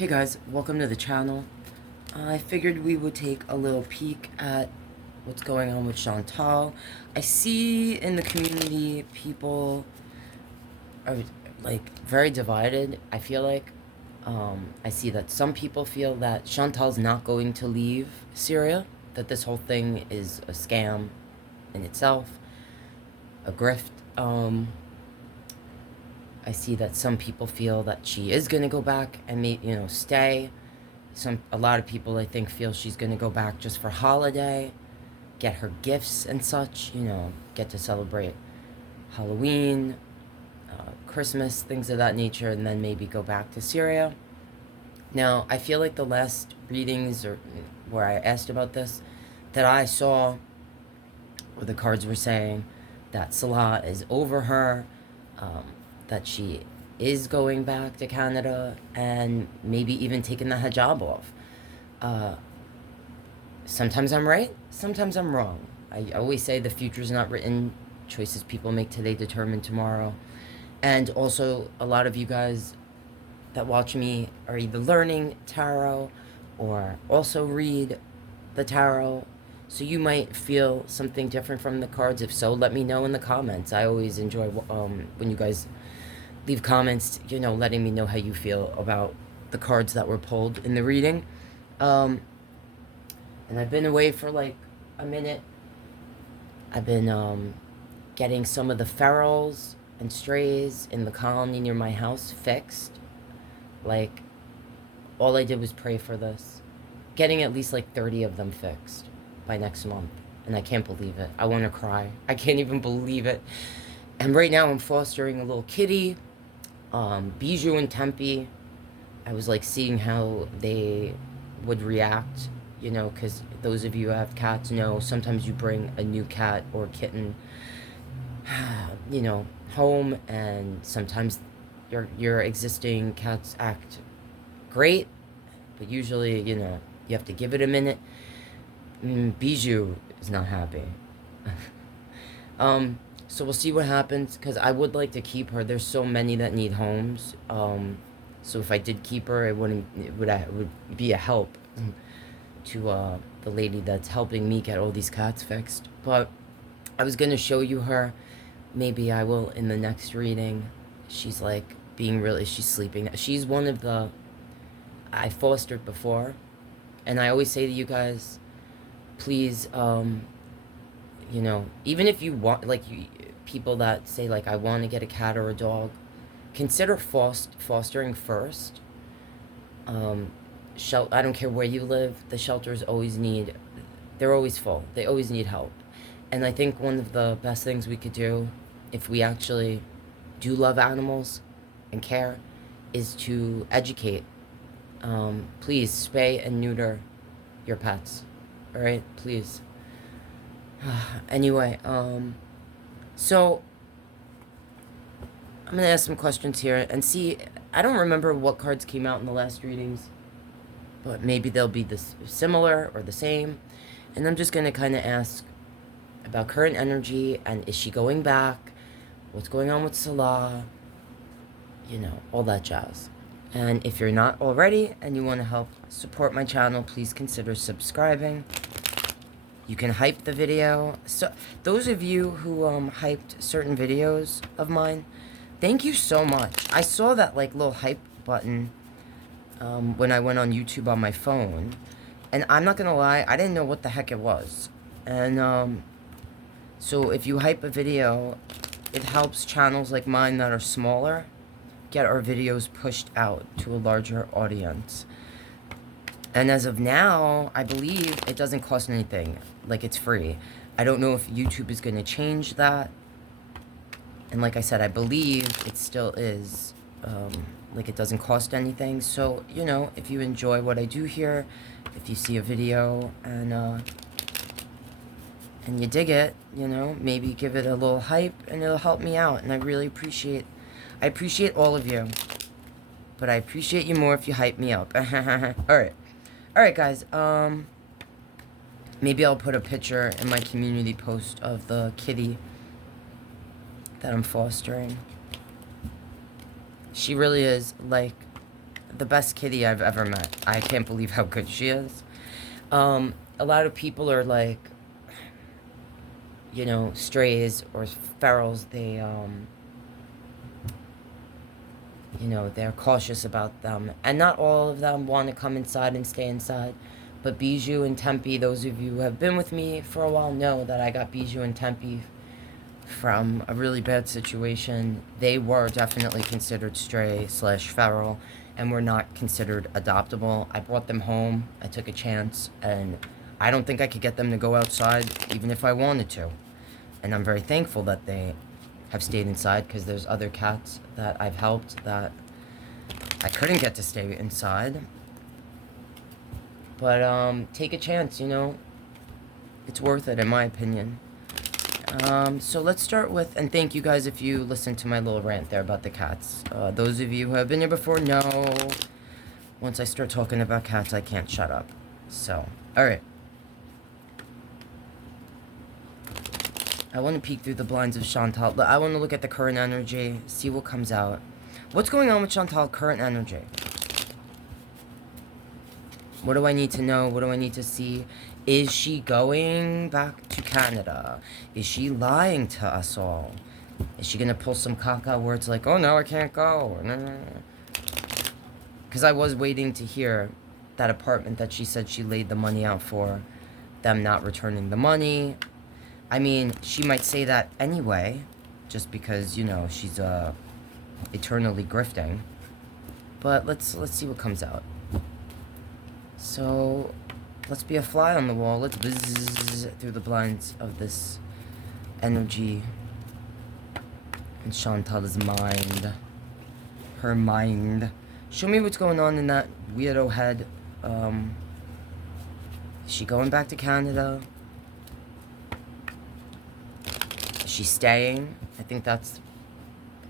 Hey guys, welcome to the channel. I figured we would take a little peek at what's going on with Shantel. I see in the community people are like very divided. I feel like I see that some people feel that Chantel's not going to leave Syria, that this whole thing is a scam in itself, a grift. I see that some people feel that she is going to go back and stay. A lot of people, I think, feel she's going to go back just for holiday, get her gifts and such, get to celebrate Halloween, Christmas, things of that nature, and then maybe go back to Syria. Now, I feel like the last readings where I asked about this, that I saw where the cards were saying that Salah is over her, that she is going back to Canada and maybe even taking the hijab off. Sometimes I'm right, sometimes I'm wrong. I always say the future's not written. Choices people make today determine tomorrow. And also, a lot of you guys that watch me are either learning tarot or also read the tarot. So you might feel something different from the cards. If so, let me know in the comments. I always enjoy when you guys leave comments, letting me know how you feel about the cards that were pulled in the reading. And I've been away for like a minute. I've been getting some of the ferals and strays in the colony near my house fixed. Like, all I did was pray for this. Getting at least like 30 of them fixed by next month. And I can't believe it. I want to cry. I can't even believe it. And right now I'm fostering a little kitty. Bijou and Tempe, I was like seeing how they would react, because those of you who have cats know sometimes you bring a new cat or kitten, home, and sometimes your existing cats act great, but usually, you have to give it a minute. Bijou is not happy. So we'll see what happens, because I would like to keep her. There's so many that need homes. So if I did keep her, it would be a help to the lady that's helping me get all these cats fixed. But I was going to show you her. Maybe I will in the next reading. She's like she's sleeping. She's one of the, I fostered before. And I always say to you guys, please, even if you want, people that say, like, I want to get a cat or a dog, consider fostering first. I don't care where you live, the shelters they're always full. They always need help. And I think one of the best things we could do, if we actually do love animals and care, is to educate. Please spay and neuter your pets. All right, please. Anyway, so I'm gonna ask some questions here and see. I don't remember what cards came out in the last readings, but maybe they'll be similar or the same. And I'm just gonna kind of ask about current energy, and is she going back? What's going on with Salah? All that jazz. And if you're not already and you want to help support my channel, please consider subscribing. You can hype the video. So those of you who hyped certain videos of mine, thank you so much. I saw that little hype button when I went on YouTube on my phone, and I'm not gonna lie, I didn't know what the heck it was. And so if you hype a video, it helps channels like mine that are smaller get our videos pushed out to a larger audience. And as of now, I believe it doesn't cost anything. It's free. I don't know if YouTube is going to change that. And like I said, I believe it still is. It doesn't cost anything. So, if you enjoy what I do here, if you see a video and you dig it, maybe give it a little hype and it'll help me out. And I really appreciate all of you. But I appreciate you more if you hype me up. Alright, guys, maybe I'll put a picture in my community post of the kitty that I'm fostering. She really is like the best kitty I've ever met. I can't believe how good she is. A lot of people are like, you know, strays or ferals, they, you know, they're cautious about them. And not all of them want to come inside and stay inside. But Bijou and Tempe, those of you who have been with me for a while know that I got Bijou and Tempe from a really bad situation. They were definitely considered stray slash feral and were not considered adoptable. I brought them home. I took a chance, and I don't think I could get them to go outside even if I wanted to. And I'm very thankful that they have stayed inside, because there's other cats that I've helped that I couldn't get to stay inside. But take a chance, you know. It's worth it, in my opinion. So let's start with, and thank you guys if you listened to my little rant there about the cats. Those of you who have been here before know, once I start talking about cats, I can't shut up. So, alright. I want to peek through the blinds of Shantel. I want to look at the current energy, see what comes out. What's going on with Shantel current energy? What do I need to know? What do I need to see? Is she going back to Canada? Is she lying to us all? Is she going to pull some caca words like, oh no, I can't go? Because I was waiting to hear that apartment that she said she laid the money out for, them not returning the money. I mean, she might say that anyway, just because, you know, she's eternally grifting. But let's see what comes out. So, let's be a fly on the wall. Let's buzz through the blinds of this energy in Chantal's mind. Her mind. Show me what's going on in that weirdo head. Is she going back to Canada? Is she staying? I think that's the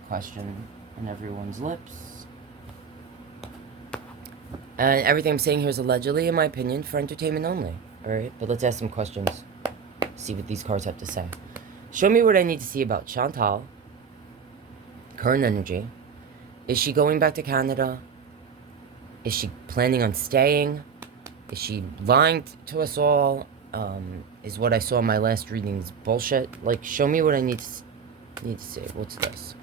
question on everyone's lips. And everything I'm saying here is allegedly, in my opinion, for entertainment only. Alright? But let's ask some questions. See what these cards have to say. Show me what I need to see about Shantel. Current energy. Is she going back to Canada? Is she planning on staying? Is she lying to us all? Is what I saw in my last readings bullshit? Like, show me what I need to see. What's this?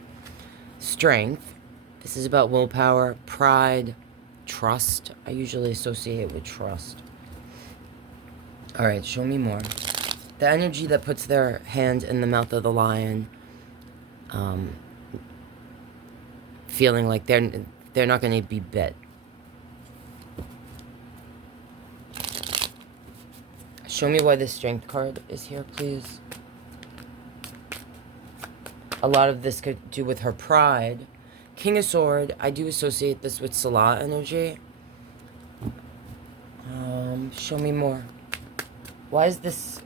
Strength. This is about willpower, pride, trust. I usually associate it with trust. Alright, show me more. The energy that puts their hand in the mouth of the lion. Feeling like they're not going to be bit. Show me why this strength card is here, please. A lot of this could do with her pride. King of Sword, I do associate this with Salah energy. Show me more. Why is this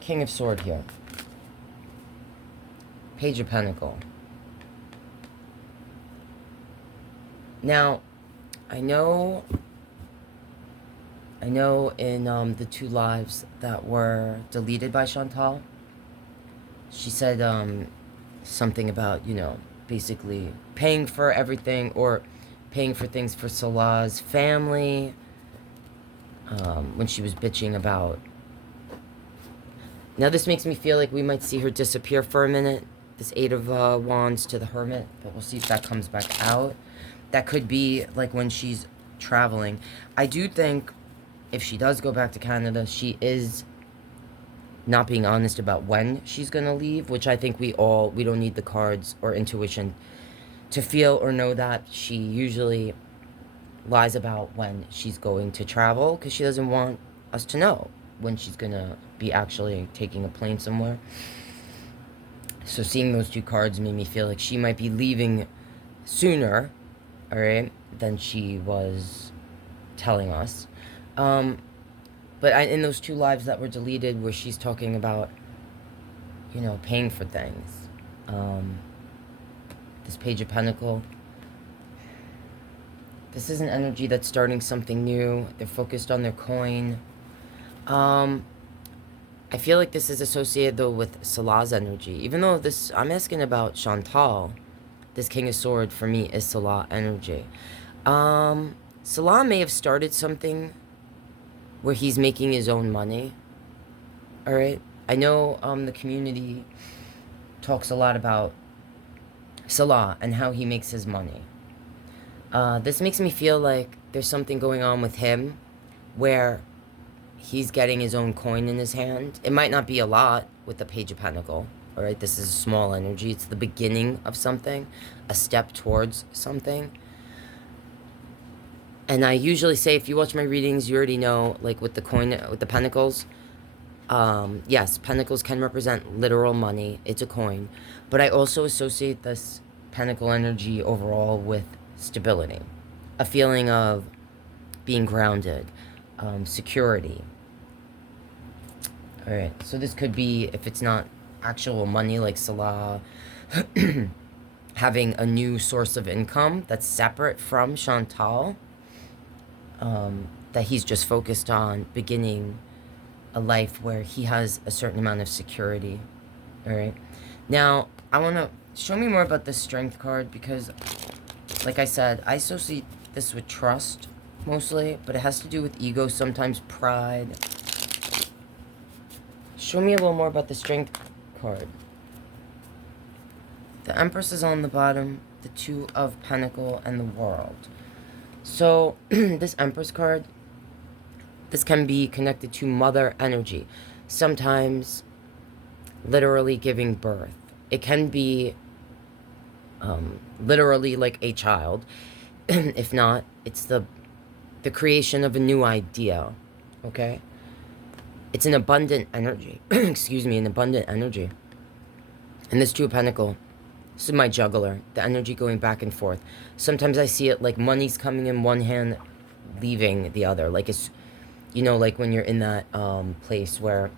King of Sword here? Page of Pentacle. Now, I know in the 2 lives that were deleted by Shantel, she said something about, you know, basically paying for everything, or paying for things for Salah's family, when she was bitching about. Now this makes me feel like we might see her disappear for a minute, this 8 of Wands to the Hermit, but we'll see if that comes back out. That could be like when she's traveling. I do think if she does go back to Canada, she is not being honest about when she's going to leave, which I think we don't need the cards or intuition to feel or know that. She usually lies about when she's going to travel, because she doesn't want us to know when she's going to be actually taking a plane somewhere. So seeing those 2 cards made me feel like she might be leaving sooner, alright, than she was telling us. But in those 2 lives that were deleted, where she's talking about, you know, paying for things. This Page of Pentacle. This is an energy that's starting something new. They're focused on their coin. I feel like this is associated, though, with Salah's energy. Even though I'm asking about Shantel, this King of Sword, for me, is Salah energy. Salah may have started something where he's making his own money. All right. I know the community talks a lot about Salah and how he makes his money. This makes me feel like there's something going on with him where he's getting his own coin in his hand. It might not be a lot with the Page of Pentacles. All right, this is a small energy. It's the beginning of something, a step towards something. And I usually say, if you watch my readings, you already know, like with the coin, with the pentacles, yes, pentacles can represent literal money. It's a coin. But I also associate this pentacle energy overall with stability, a feeling of being grounded, security. All right, so this could be, if it's not actual money like Salah, having a new source of income that's separate from Shantel, that he's just focused on beginning a life where he has a certain amount of security. All right. Now, I want to show me more about the Strength card because, like I said, I associate this with trust mostly, but it has to do with ego, sometimes pride. Show me a little more about the Strength card. The Empress is on the bottom, the Two of Pentacles, and the World. So, this Empress card, this can be connected to mother energy. Sometimes, literally giving birth. It can be literally like a child. If not, it's the creation of a new idea. Okay? It's an abundant energy. Excuse me, an abundant energy. And this Two of Pentacles, this is my juggler, the energy going back and forth. Sometimes I see it like money's coming in one hand, leaving the other. Like it's, you know, like when you're in that place where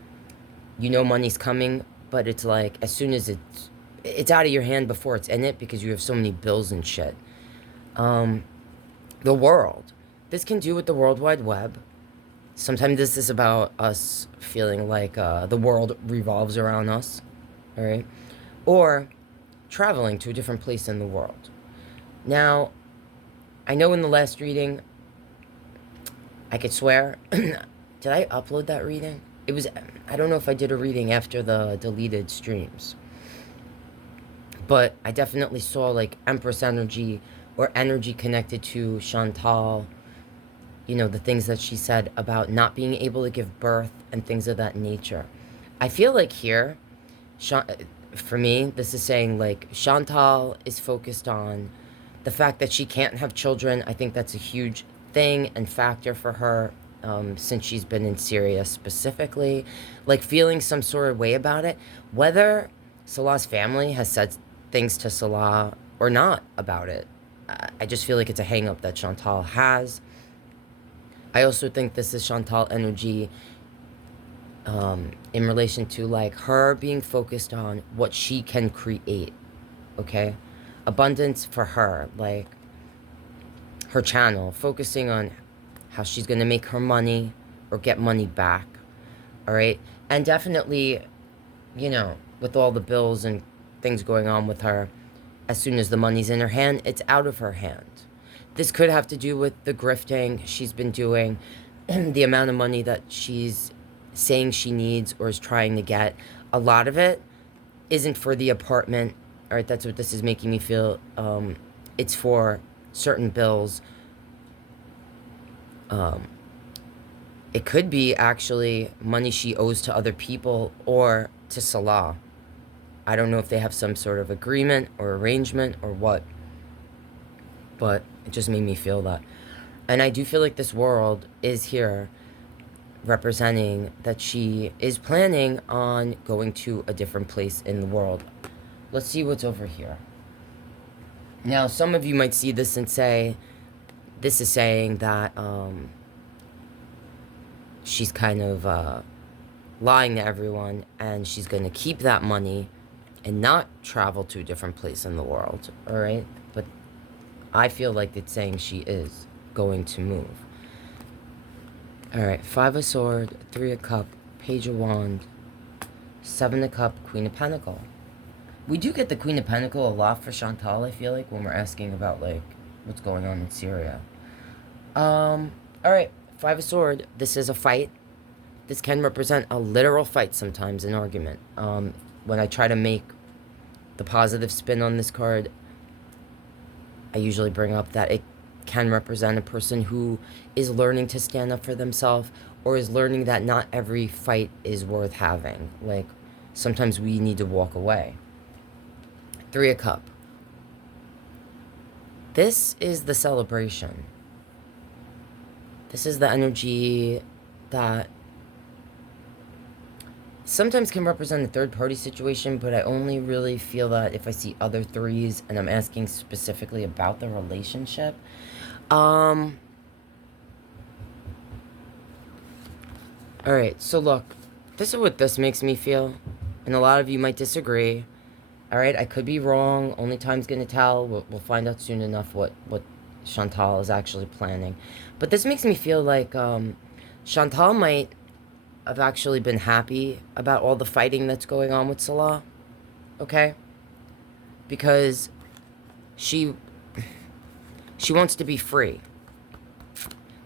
you know money's coming, but it's like as soon as it's out of your hand before it's in it because you have so many bills and shit. The World. This can do with the World Wide Web. Sometimes this is about us feeling like the world revolves around us. All right? Or traveling to a different place in the world. Now, I know in the last reading, I could swear, did I upload that reading? It was, I don't know if I did a reading after the deleted streams. But I definitely saw like Empress energy or energy connected to Shantel. You know, the things that she said about not being able to give birth and things of that nature. I feel like here, for me, this is saying like Shantel is focused on the fact that she can't have children. I think that's a huge thing and factor for her since she's been in Syria specifically. Like feeling some sort of way about it. Whether Salah's family has said things to Salah or not about it. I just feel like it's a hang-up that Shantel has. I also think this is Shantel energy in relation to like her being focused on what she can create, okay? Abundance for her, like her channel, focusing on how she's going to make her money or get money back, all right? And definitely, you know, with all the bills and things going on with her, as soon as the money's in her hand, it's out of her hand. This could have to do with the grifting she's been doing, the amount of money that she's saying she needs or is trying to get. A lot of it isn't for the apartment. All right, that's what this is making me feel. It's for certain bills. It could be actually money she owes to other people or to Salah. I don't know if they have some sort of agreement or arrangement or what, but it just made me feel that. And I do feel like this World is here representing that she is planning on going to a different place in the world. Let's see what's over here. Now, some of you might see this and say, this is saying that she's kind of lying to everyone and she's going to keep that money and not travel to a different place in the world, all right? But I feel like it's saying she is going to move. All right, 5 of Swords, 3 of Cups, Page of Wands, 7 of Cups, Queen of Pentacles. We do get the Queen of Pentacles a lot for Shantel, I feel like, when we're asking about, like, what's going on in Syria. Alright, Five of Swords. This is a fight. This can represent a literal fight sometimes, an argument. When I try to make the positive spin on this card, I usually bring up that it can represent a person who is learning to stand up for themselves, or is learning that not every fight is worth having. Like, sometimes we need to walk away. Three of Cups. This is the celebration. This is the energy that sometimes can represent a third-party situation, but I only really feel that if I see other threes and I'm asking specifically about the relationship. Alright, so look, this is what this makes me feel, and a lot of you might disagree. Alright, I could be wrong. Only time's gonna tell. We'll find out soon enough what Shantel is actually planning. But this makes me feel like Shantel might have actually been happy about all the fighting that's going on with Salah. Okay? Because she wants to be free.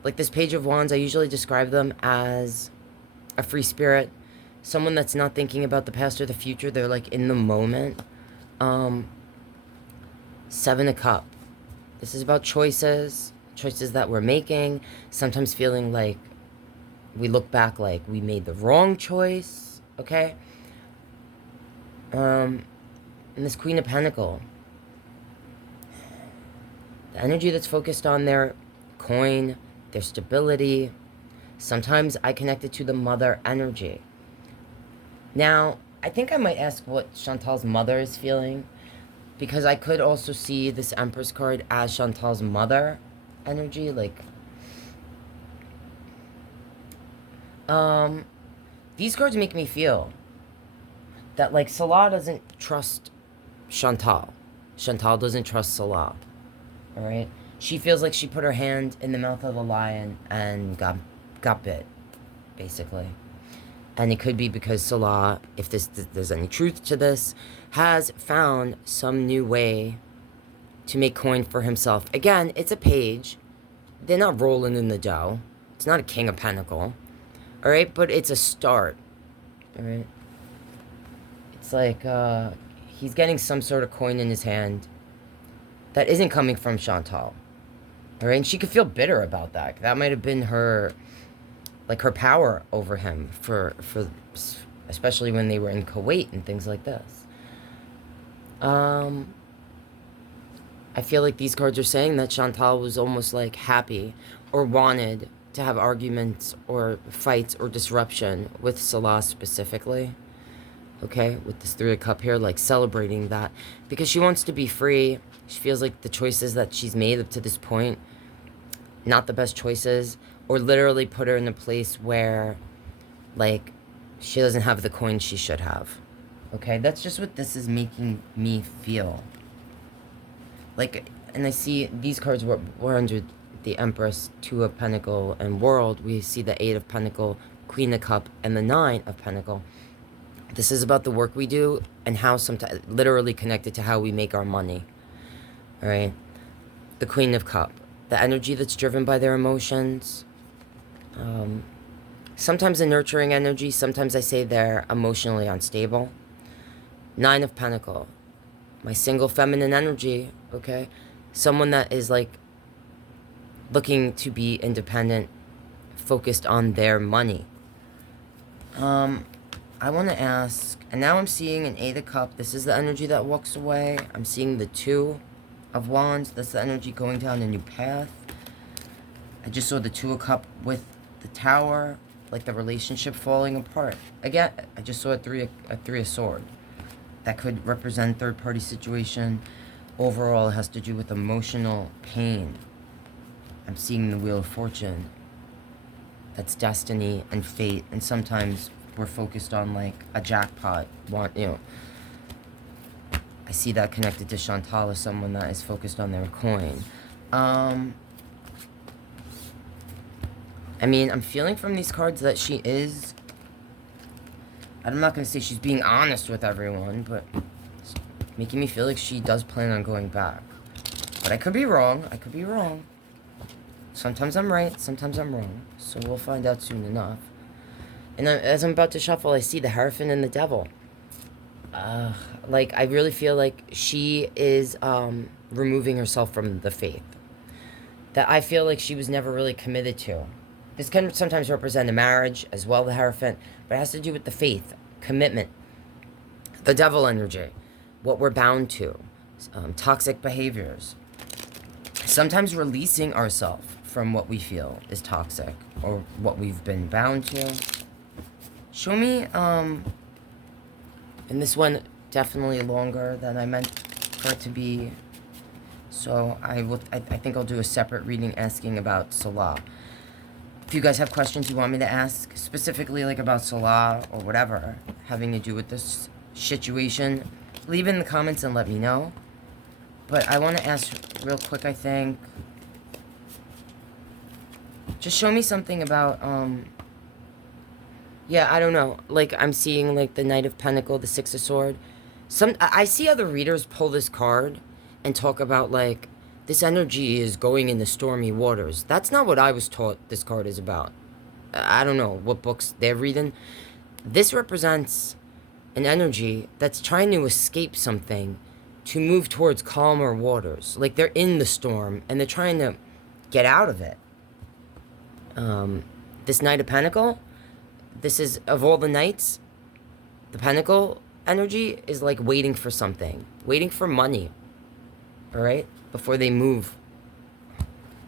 Like this Page of Wands, I usually describe them as a free spirit. Someone that's not thinking about the past or the future. They're like in the moment. Seven of Cups. This is about choices that we're making. Sometimes feeling like we look back like we made the wrong choice. Okay? And this Queen of Pentacles. The energy that's focused on their coin, their stability. Sometimes I connect it to the mother energy. Now, I think I might ask what Chantal's mother is feeling, because I could also see this Empress card as Chantal's mother energy. Like, these cards make me feel that, like, Salah doesn't trust Chantal. Chantal doesn't trust Salah. Alright? She feels like she put her hand in the mouth of the lion and got bit, basically. And it could be because Salah, if there's any truth to this, has found some new way to make coin for himself. Again, it's a page. They're not rolling in the dough. It's not a King of Pentacles. Alright? But it's a start. Alright? It's like, he's getting some sort of coin in his hand that isn't coming from Chantal. Alright? And she could feel bitter about that. That might have been her, like, her power over him for especially when they were in Kuwait and things like this. I feel like these cards are saying that Chantal was almost like happy or wanted to have arguments or fights or disruption with Salah specifically. Okay, with this Three of Cups here, like celebrating that because she wants to be free. She feels like the choices that she's made up to this point, not the best choices, or literally put her in a place where, like, she doesn't have the coin she should have. Okay, that's just what this is making me feel. Like, and I see these cards were under the Empress, Two of Pentacles, and World. We see the Eight of Pentacles, Queen of Cups, and the Nine of Pentacles. This is about the work we do and how sometimes, literally connected to how we make our money. Alright? The Queen of Cups. The energy that's driven by their emotions. Sometimes a nurturing energy. Sometimes I say they're emotionally unstable. Nine of Pentacles. My single feminine energy. Okay? Someone that is like looking to be independent. Focused on their money. I want to ask, and now I'm seeing an Eight of Cups. This is the energy that walks away. I'm seeing the Two of Wands. That's the energy going down a new path. I just saw the Two of Cups with the Tower, like the relationship falling apart. Again, I just saw a Three of Swords. That could represent third-party situation. Overall, it has to do with emotional pain. I'm seeing the Wheel of Fortune. That's destiny and fate, and sometimes we're focused on like a jackpot. I see that connected to Chantal as someone that is focused on their coin. I mean, I'm feeling from these cards that she is, I'm not going to say she's being honest with everyone, but it's making me feel like she does plan on going back. But I could be wrong. I could be wrong. Sometimes I'm right, sometimes I'm wrong. So we'll find out soon enough. And as I'm about to shuffle, I see the Hierophant and the Devil. Like, I really feel like she is removing herself from the faith. That I feel like she was never really committed to. This can sometimes represent a marriage as well, the Hierophant, but it has to do with the faith, commitment, the devil energy, what we're bound to, toxic behaviors. Sometimes releasing ourselves from what we feel is toxic or what we've been bound to. Show me, and this one definitely longer than I meant for it to be. So I think I'll do a separate reading asking about Salah. If you guys have questions you want me to ask, specifically like about Salah or whatever, having to do with this situation, leave it in the comments and let me know. But I want to ask real quick, I think. Just show me something about, yeah, I don't know. Like, I'm seeing, like, the Knight of Pentacles, the Six of Swords. I see other readers pull this card and talk about, like, this energy is going in the stormy waters. That's not what I was taught this card is about. I don't know what books they're reading. This represents an energy that's trying to escape something to move towards calmer waters. Like, they're in the storm and they're trying to get out of it. This Knight of Pentacles, this is, of all the knights, the Pentacle energy is like waiting for something. Waiting for money. Alright? Before they move.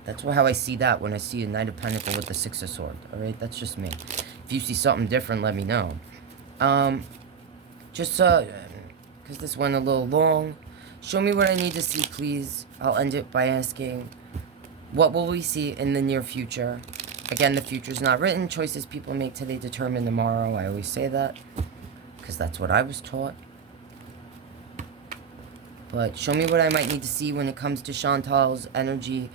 That's how I see that when I see a Knight of Pentacles with the Six of Swords. Alright? That's just me. If you see something different, let me know. Just, because this went a little long. Show me what I need to see, please. I'll end it by asking, what will we see in the near future? Again, the future's not written. Choices people make today determine tomorrow. I always say that, because that's what I was taught. But show me what I might need to see when it comes to Chantal's energy,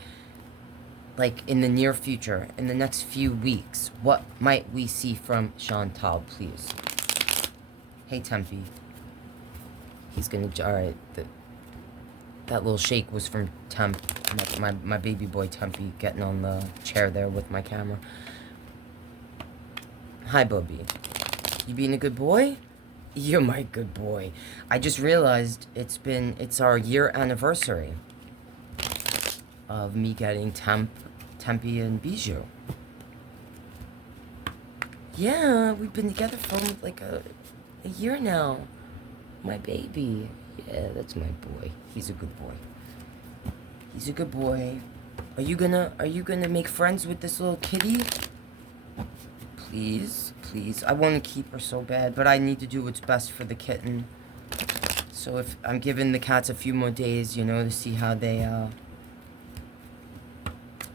like in the near future, in the next few weeks. What might we see from Chantal, please? Hey, Tempe. He's gonna, alright, that little shake was from Temp, my baby boy Tempe, getting on the chair there with my camera. Hi, Bubby. You being a good boy? You're my good boy. I just realized it's our year anniversary of me getting Tempe and Bijou. Yeah, we've been together for like a year now. My baby. Yeah, that's my boy. He's a good boy. He's a good boy. Are you gonna make friends with this little kitty? Please, please. I want to keep her so bad, but I need to do what's best for the kitten. So if I'm giving the cats a few more days, you know, to see how they,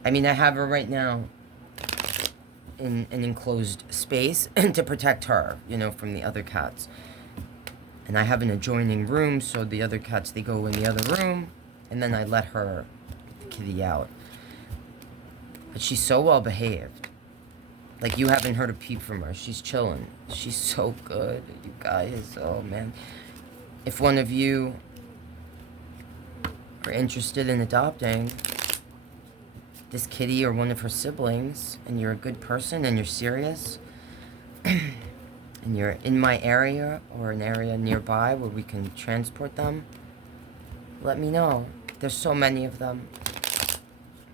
I mean, I have her right now in an enclosed space to protect her, you know, from the other cats. And I have an adjoining room, so the other cats, they go in the other room, and then I let her, kitty, out. But she's so well behaved. Like, you haven't heard a peep from her. She's chilling. She's so good, you guys. Oh, man. If one of you are interested in adopting this kitty or one of her siblings, and you're a good person and you're serious, and you're in my area or an area nearby where we can transport them, let me know. There's so many of them.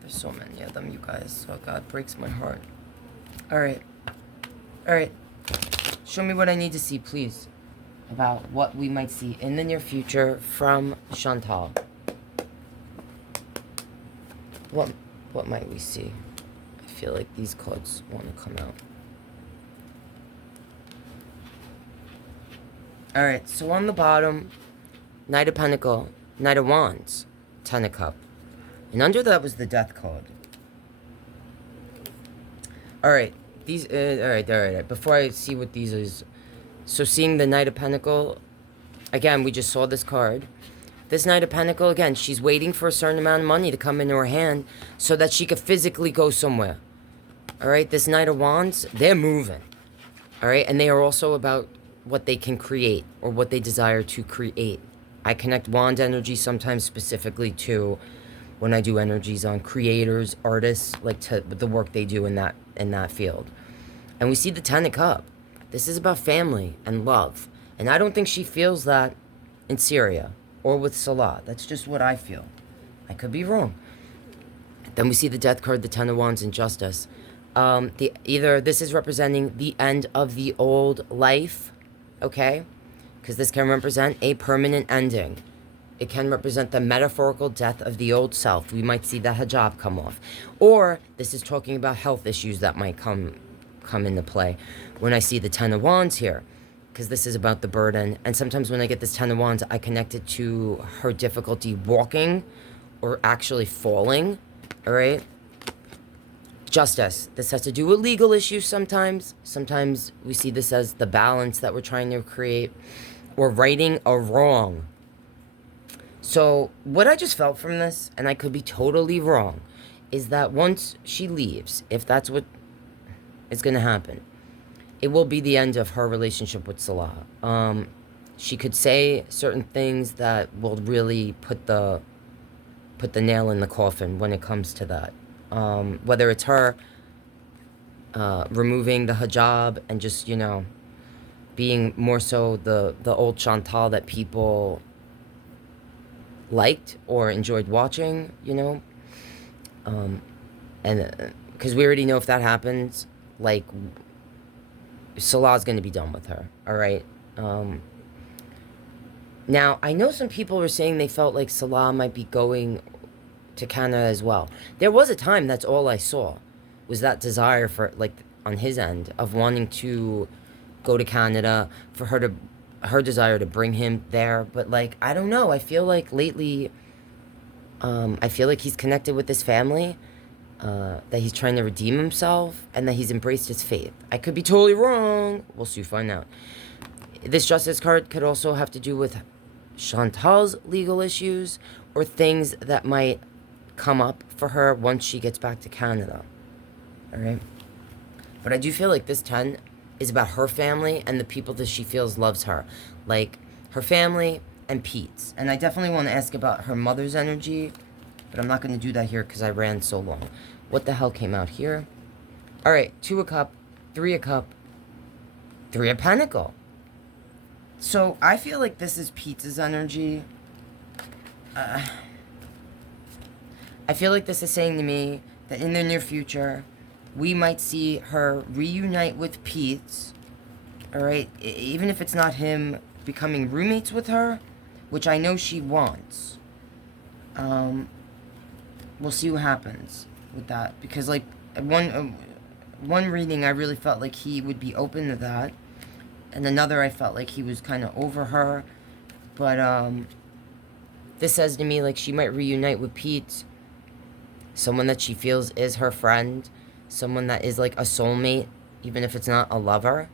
There's so many of them, you guys. Oh, God, breaks my heart. Alright. Alright. Show me what I need to see, please, about what we might see in the near future from Chantal. What might we see? I feel like these cards want to come out. Alright, so on the bottom, Knight of Pentacles, Knight of Wands, Ten of Cups. And under that was the Death card. Alright, these, alright. Before I see what these is, so seeing the Knight of Pentacles, again, we just saw this card. This Knight of Pentacles, again, she's waiting for a certain amount of money to come into her hand so that she could physically go somewhere. Alright, this Knight of Wands, they're moving. Alright, and they are also about what they can create or what they desire to create. I connect wand energy sometimes specifically to when I do energies on creators, artists, like the work they do in that field. And we see the Ten of Cups. This is about family and love. And I don't think she feels that in Syria or with Salah. That's just what I feel. I could be wrong. Then we see the Death card, the Ten of Wands, and Justice. Either this is representing the end of the old life, okay? Because this can represent a permanent ending. It can represent the metaphorical death of the old self. We might see the hijab come off. Or this is talking about health issues that might come into play when I see the Ten of Wands here, because this is about the burden. And sometimes when I get this Ten of Wands, I connect it to her difficulty walking or actually falling, all right? Justice. This has to do with legal issues sometimes. Sometimes we see this as the balance that we're trying to create, or righting a wrong. So what I just felt from this, and I could be totally wrong, is that once she leaves, if that's what is going to happen, it will be the end of her relationship with Salah. She could say certain things that will really put the nail in the coffin when it comes to that. Whether it's her removing the hijab and just, you know, being more so the old Shantel that people liked or enjoyed watching, you know. And because we already know if that happens, like, Salah's going to be done with her, all right? Now, I know some people were saying they felt like Salah might be going to Canada as well. There was a time that's all I saw, was that desire for, like, on his end, of wanting to go to Canada, for her desire to bring him there. But, like, I don't know. I feel like lately, I feel like he's connected with his family, that he's trying to redeem himself, and that he's embraced his faith. I could be totally wrong. We'll soon find out. This Justice card could also have to do with Chantal's legal issues, or things that might come up for her once she gets back to Canada. All right? But I do feel like this 10 is about her family and the people that she feels loves her. Like, her family and Pete's. And I definitely want to ask about her mother's energy, but I'm not going to do that here because I ran so long. What the hell came out here? All right, 2 of Cups, 3 of Cups, 3 of Pentacles. So I feel like this is Pete's energy. I feel like this is saying to me that in the near future, we might see her reunite with Pete's, all right? Even if it's not him becoming roommates with her, which I know she wants. We'll see what happens with that. Because, like, one reading, I really felt like he would be open to that. And another, I felt like he was kind of over her. But, this says to me, like, she might reunite with Pete. Someone that she feels is her friend. Someone that is, like, a soulmate, even if it's not a lover.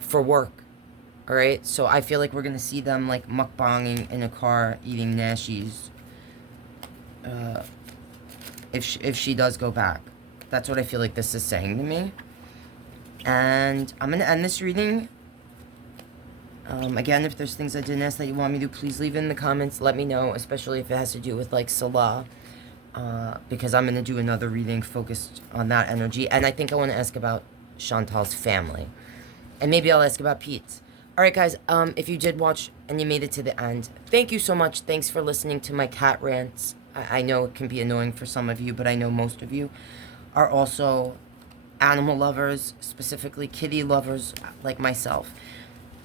For work. Alright? So I feel like we're going to see them, like, mukbanging in a car, eating nashies. If she does go back. That's what I feel like this is saying to me. And I'm going to end this reading. Again, if there's things I didn't ask that you want me to, please leave it in the comments. Let me know, especially if it has to do with, like, Salah. Because I'm going to do another reading focused on that energy. And I think I want to ask about Chantal's family. And maybe I'll ask about Pete's. Alright, guys, if you did watch and you made it to the end, thank you so much. Thanks for listening to my cat rants. I know it can be annoying for some of you, but I know most of you are also animal lovers, specifically kitty lovers like myself.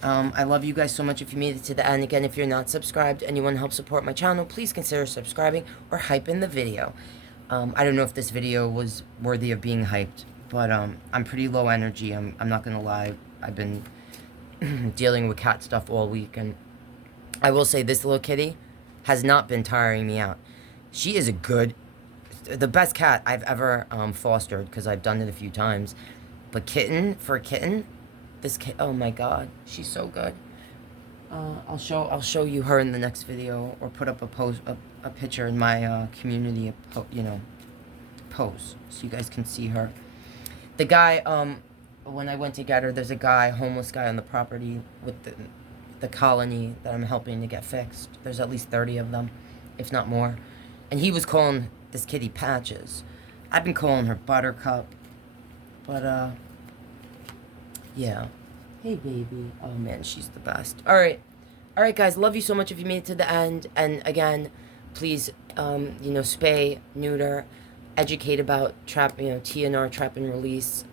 I love you guys so much if you made it to the end. Again, if you're not subscribed and you want to help support my channel, please consider subscribing or hype in the video. I don't know if this video was worthy of being hyped, but I'm pretty low energy. I'm not going to lie. I've been dealing with cat stuff all week, and I will say this little kitty has not been tiring me out. She is the best cat I've ever fostered, because I've done it a few times. But for a kitten, this kid, oh my god, she's so good. I'll show you her in the next video, or put up a picture in my community, post, so you guys can see her. The guy, when I went to get her, there's a homeless guy on the property with the colony that I'm helping to get fixed. There's at least 30 of them. if not more. And he was calling this kitty Patches. I've been calling her Buttercup. But, yeah. Hey, baby. Oh, man, she's the best. All right. All right, guys. Love you so much if you made it to the end. And, again, please, you know, spay, neuter, educate about TNR, trap and release.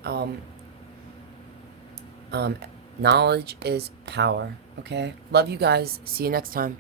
Knowledge is power. Okay? Love you guys. See you next time.